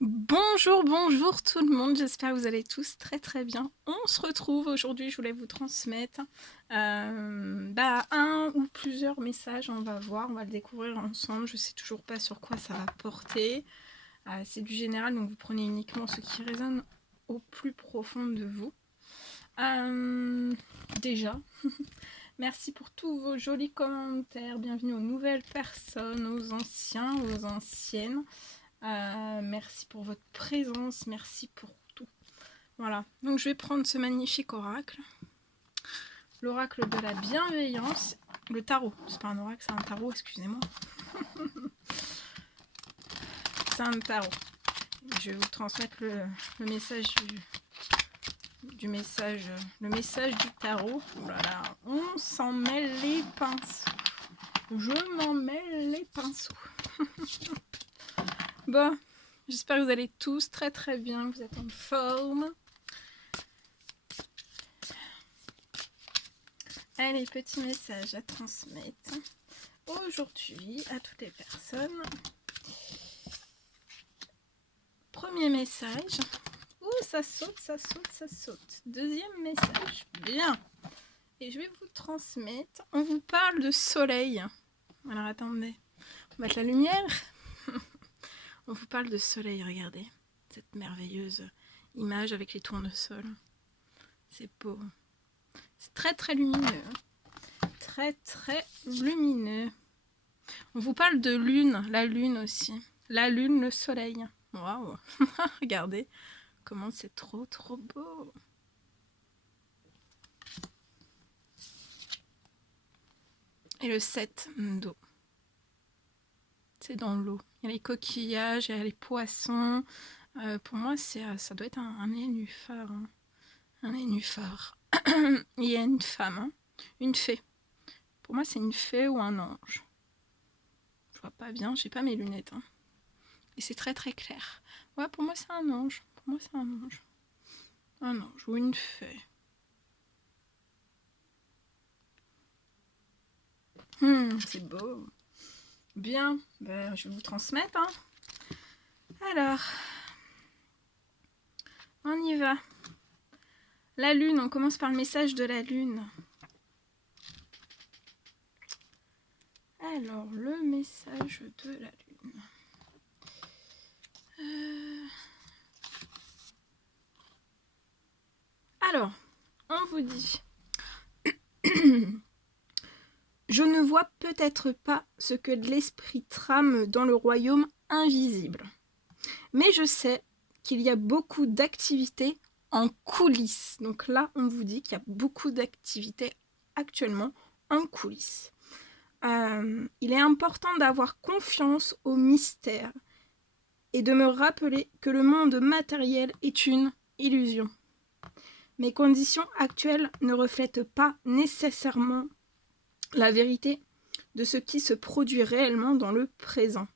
Bonjour, bonjour tout le monde, j'espère que vous allez tous très très bien. On se retrouve aujourd'hui, je voulais vous transmettre un ou plusieurs messages, on va voir, on va le découvrir ensemble. Je sais toujours pas sur quoi ça va porter. C'est du général, donc vous prenez uniquement ce qui résonne au plus profond de vous. Déjà, merci pour tous vos jolis commentaires, bienvenue aux nouvelles personnes, aux anciens, aux anciennes. Merci pour votre présence, merci pour tout. Voilà, donc je vais prendre ce magnifique oracle, l'oracle de la bienveillance, le tarot, c'est pas un oracle, c'est un tarot, excusez-moi. C'est un tarot. Je vais vous transmettre le message du message, le message du tarot. Oh là là, on s'en mêle les pinceaux. Je m'en mêle les pinceaux. Bon, j'espère que vous allez tous très très bien, que vous êtes en forme. Allez, petit message à transmettre aujourd'hui à toutes les personnes. Premier message. Ouh, ça saute, ça saute, ça saute. Deuxième message. Bien. Et je vais vous transmettre. On vous parle de soleil. Alors attendez. On va mettre la lumière. On vous parle de soleil, regardez. Cette merveilleuse image avec les tournesols. C'est beau. C'est très très lumineux. Très très lumineux. On vous parle de lune, la lune aussi. La lune, le soleil. Waouh. Regardez comment c'est trop trop beau. Et le 7 d'eau. C'est dans l'eau. Il y a les coquillages, il y a les poissons. Pour moi, ça doit être un nénuphar. Hein. Un nénuphar. Il y a une femme, hein. Une fée. Pour moi, c'est une fée ou un ange. Je vois pas bien, j'ai pas mes lunettes. Hein. Et c'est très très clair. Ouais, pour moi, c'est un ange. Pour moi, c'est un ange. Un ange ou une fée. C'est beau. Bien, ben, je vais vous transmettre. Hein. Alors, on y va. La lune, on commence par le message de la lune. Alors, le message de la lune. Alors, on vous dit... Je ne vois peut-être pas ce que l'esprit trame dans le royaume invisible. Mais je sais qu'il y a beaucoup d'activités en coulisses. Donc là, on vous dit qu'il y a beaucoup d'activités actuellement en coulisses. Il est important d'avoir confiance au mystère et de me rappeler que le monde matériel est une illusion. Mes conditions actuelles ne reflètent pas nécessairement la vérité de ce qui se produit réellement dans le présent.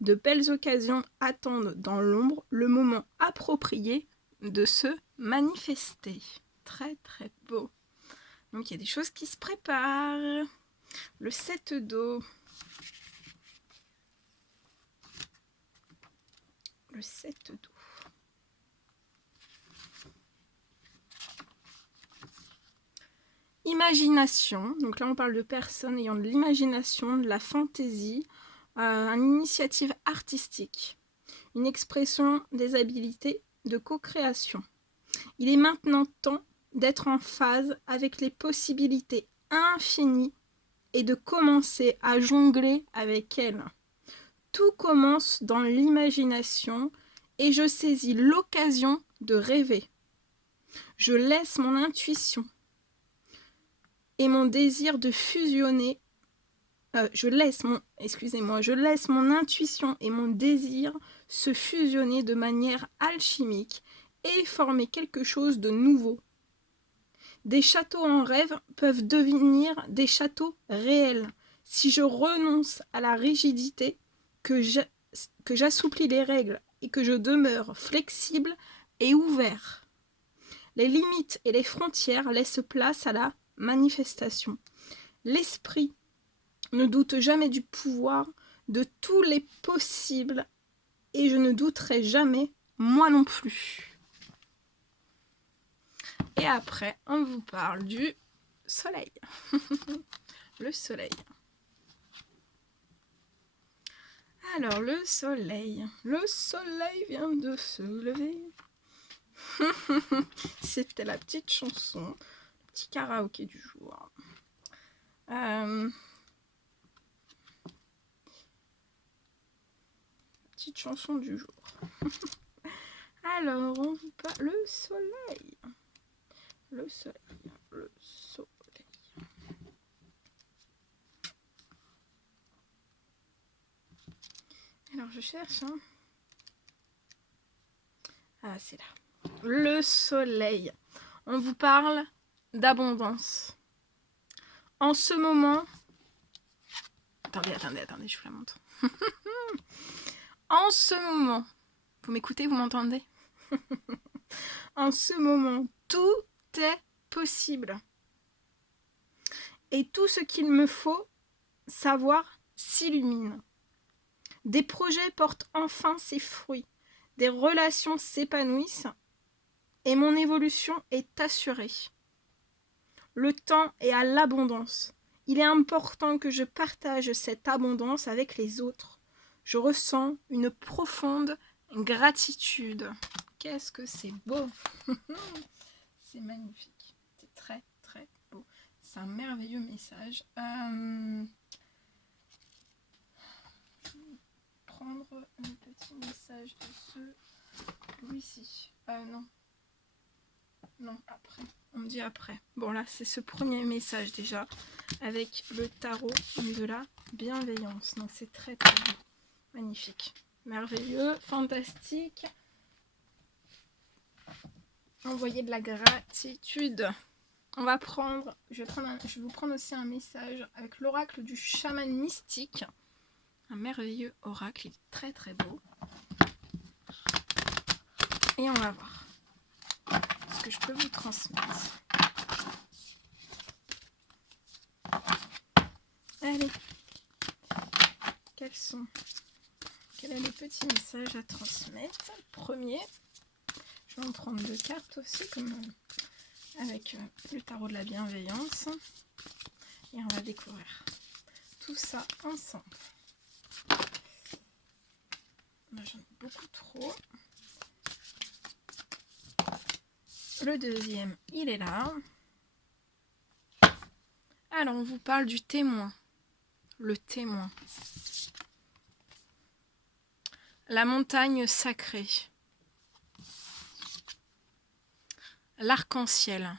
De belles occasions attendent dans l'ombre le moment approprié de se manifester. Très très beau. Donc il y a des choses qui se préparent. Le 7 d'eau. Le 7 d'eau. Imagination. Donc là on parle de personnes ayant de l'imagination, de la fantaisie, une initiative artistique, une expression des habilités de co-création. Il est maintenant temps d'être en phase avec les possibilités infinies et de commencer à jongler avec elles. Tout commence dans l'imagination et je saisis l'occasion de rêver. Je laisse mon intuition et mon désir de fusionner. Je laisse mon intuition et mon désir se fusionner de manière alchimique et former quelque chose de nouveau. Des châteaux en rêve peuvent devenir des châteaux réels si je renonce à la rigidité, que j'assouplis les règles et que je demeure flexible et ouvert. Les limites et les frontières laissent place à la manifestation. L'esprit ne doute jamais du pouvoir de tous les possibles et je ne douterai jamais, moi non plus. Et après, on vous parle du soleil. Le soleil. Alors, le soleil vient de se lever. C'était la petite chanson, le petit karaoké du jour. Petite chanson du jour. Alors, on vous parle le soleil. Le soleil. Le soleil. Alors, je cherche. Hein. Ah, c'est là. Le soleil. On vous parle d'abondance. En ce moment... Attendez, je vous la montre. En ce moment... Vous m'écoutez, vous m'entendez? En ce moment, tout est possible. Et tout ce qu'il me faut savoir s'illumine. Des projets portent enfin ses fruits. Des relations s'épanouissent et mon évolution est assurée. Le temps est à l'abondance. Il est important que je partage cette abondance avec les autres. Je ressens une profonde gratitude. Qu'est-ce que c'est beau! C'est magnifique. C'est très, très beau. C'est un merveilleux message. Je vais prendre le petit message de celui-ci. Non. Non, après. On me dit après. Bon, là, c'est ce premier message déjà avec le tarot de la bienveillance. Donc, c'est très, très beau. Magnifique. Merveilleux. Fantastique. Envoyer de la gratitude. On va prendre... Je vais vous prendre aussi un message avec l'oracle du chaman mystique. Un merveilleux oracle. Il est très, très beau. Et on va voir ce que je peux vous transmettre. Allez, quel est le petit message à transmettre? Premier, je vais en prendre 2 cartes aussi, comme avec le tarot de la bienveillance. Et on va découvrir tout ça ensemble. Là, j'en ai beaucoup trop. Le deuxième, il est là. Alors, on vous parle du témoin. Le témoin. La montagne sacrée. L'arc-en-ciel.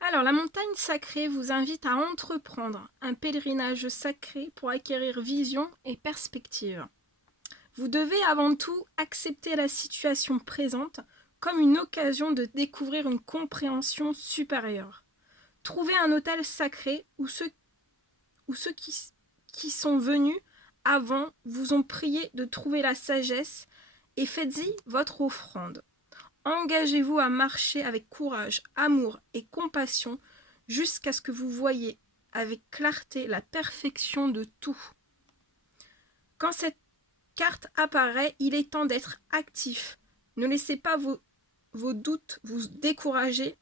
Alors, la montagne sacrée vous invite à entreprendre un pèlerinage sacré pour acquérir vision et perspective. Vous devez avant tout accepter la situation présente comme une occasion de découvrir une compréhension supérieure. Trouvez un autel sacré où ceux qui sont venus avant vous ont prié de trouver la sagesse et faites-y votre offrande. Engagez-vous à marcher avec courage, amour et compassion jusqu'à ce que vous voyiez avec clarté la perfection de tout. Quand cette carte apparaît, il est temps d'être actif. Ne laissez pas vos doutes vous décourager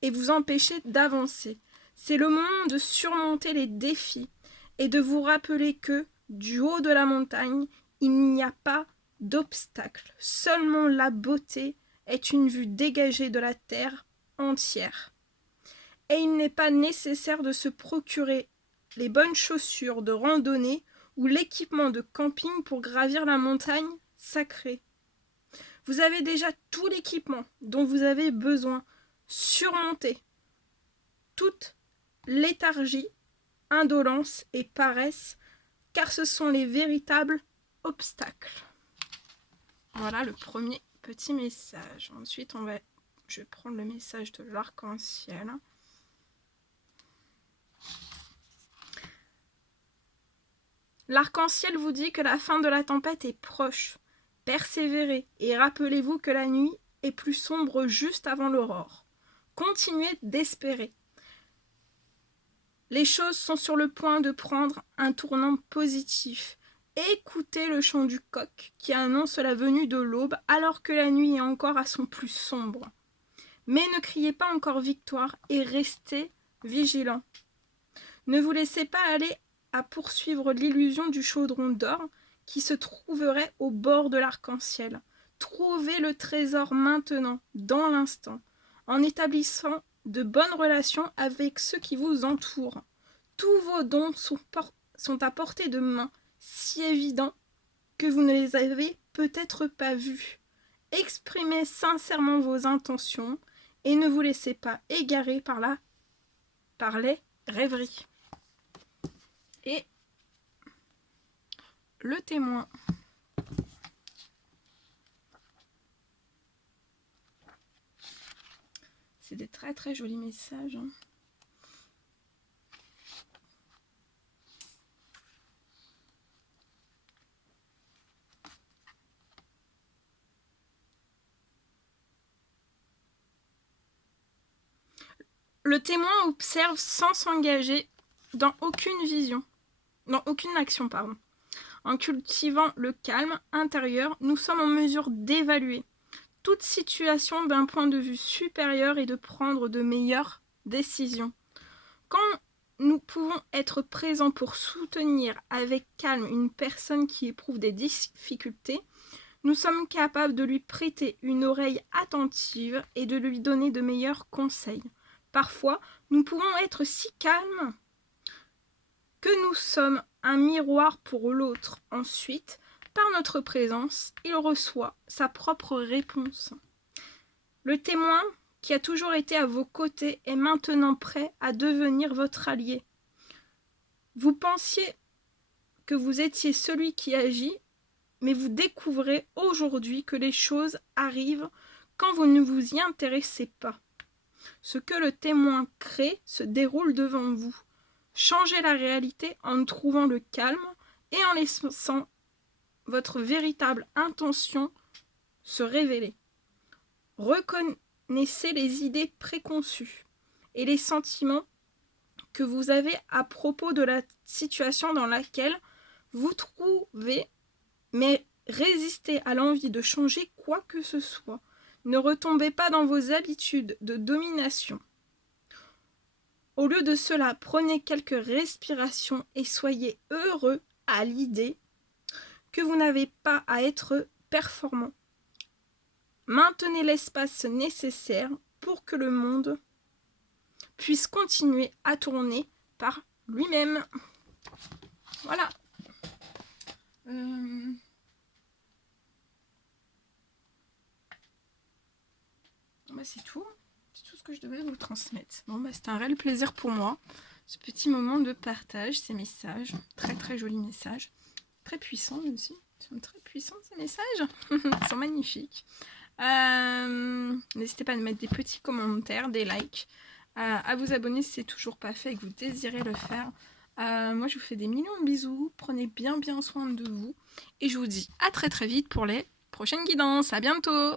et vous empêcher d'avancer. C'est le moment de surmonter les défis et de vous rappeler que, du haut de la montagne, il n'y a pas d'obstacle. Seulement la beauté est une vue dégagée de la terre entière. Et il n'est pas nécessaire de se procurer les bonnes chaussures de randonnée ou l'équipement de camping pour gravir la montagne sacrée. Vous avez déjà tout l'équipement dont vous avez besoin. Surmontez toute léthargie, indolence et paresse, car ce sont les véritables obstacles. Voilà le premier petit message. Ensuite, je vais prendre le message de l'arc-en-ciel. L'arc-en-ciel vous dit que la fin de la tempête est proche. Persévérez et rappelez-vous que la nuit est plus sombre juste avant l'aurore. Continuez d'espérer. Les choses sont sur le point de prendre un tournant positif. Écoutez le chant du coq qui annonce la venue de l'aube alors que la nuit est encore à son plus sombre. Mais ne criez pas encore victoire et restez vigilants. Ne vous laissez pas aller à poursuivre l'illusion du chaudron d'or qui se trouverait au bord de l'arc-en-ciel. Trouvez le trésor maintenant, dans l'instant, en établissant de bonnes relations avec ceux qui vous entourent. Tous vos dons sont à portée de main, si évidents que vous ne les avez peut-être pas vus. Exprimez sincèrement vos intentions et ne vous laissez pas égarer par les rêveries. Et le témoin. C'est des très très jolis messages. Le témoin observe sans s'engager dans aucune vision, dans aucune action, pardon. En cultivant le calme intérieur, nous sommes en mesure d'évaluer toute situation d'un point de vue supérieur et de prendre de meilleures décisions. Quand nous pouvons être présents pour soutenir avec calme une personne qui éprouve des difficultés, nous sommes capables de lui prêter une oreille attentive et de lui donner de meilleurs conseils. Parfois, nous pouvons être si calmes que nous sommes un miroir pour l'autre. Ensuite, par notre présence, il reçoit sa propre réponse. Le témoin qui a toujours été à vos côtés est maintenant prêt à devenir votre allié. Vous pensiez que vous étiez celui qui agit, mais vous découvrez aujourd'hui que les choses arrivent quand vous ne vous y intéressez pas. Ce que le témoin crée se déroule devant vous. Changez la réalité en trouvant le calme et en laissant votre véritable intention se révéler. Reconnaissez les idées préconçues et les sentiments que vous avez à propos de la situation dans laquelle vous trouvez, mais résistez à l'envie de changer quoi que ce soit. Ne retombez pas dans vos habitudes de domination. Au lieu de cela, prenez quelques respirations et soyez heureux à l'idée que vous n'avez pas à être performant. Maintenez l'espace nécessaire pour que le monde puisse continuer à tourner par lui-même. Voilà. C'est tout. C'est tout ce que je devais vous transmettre. Bon, c'était un réel plaisir pour moi. Ce petit moment de partage, ces messages. Très très jolis messages. Très puissants aussi. Ils sont très puissants ces messages. Ils sont magnifiques. N'hésitez pas à mettre des petits commentaires, des likes. À vous abonner si c'est toujours pas fait et que vous désirez le faire. Moi je vous fais des millions de bisous. Prenez bien soin de vous. Et je vous dis à très très vite pour les prochaines guidances. À bientôt!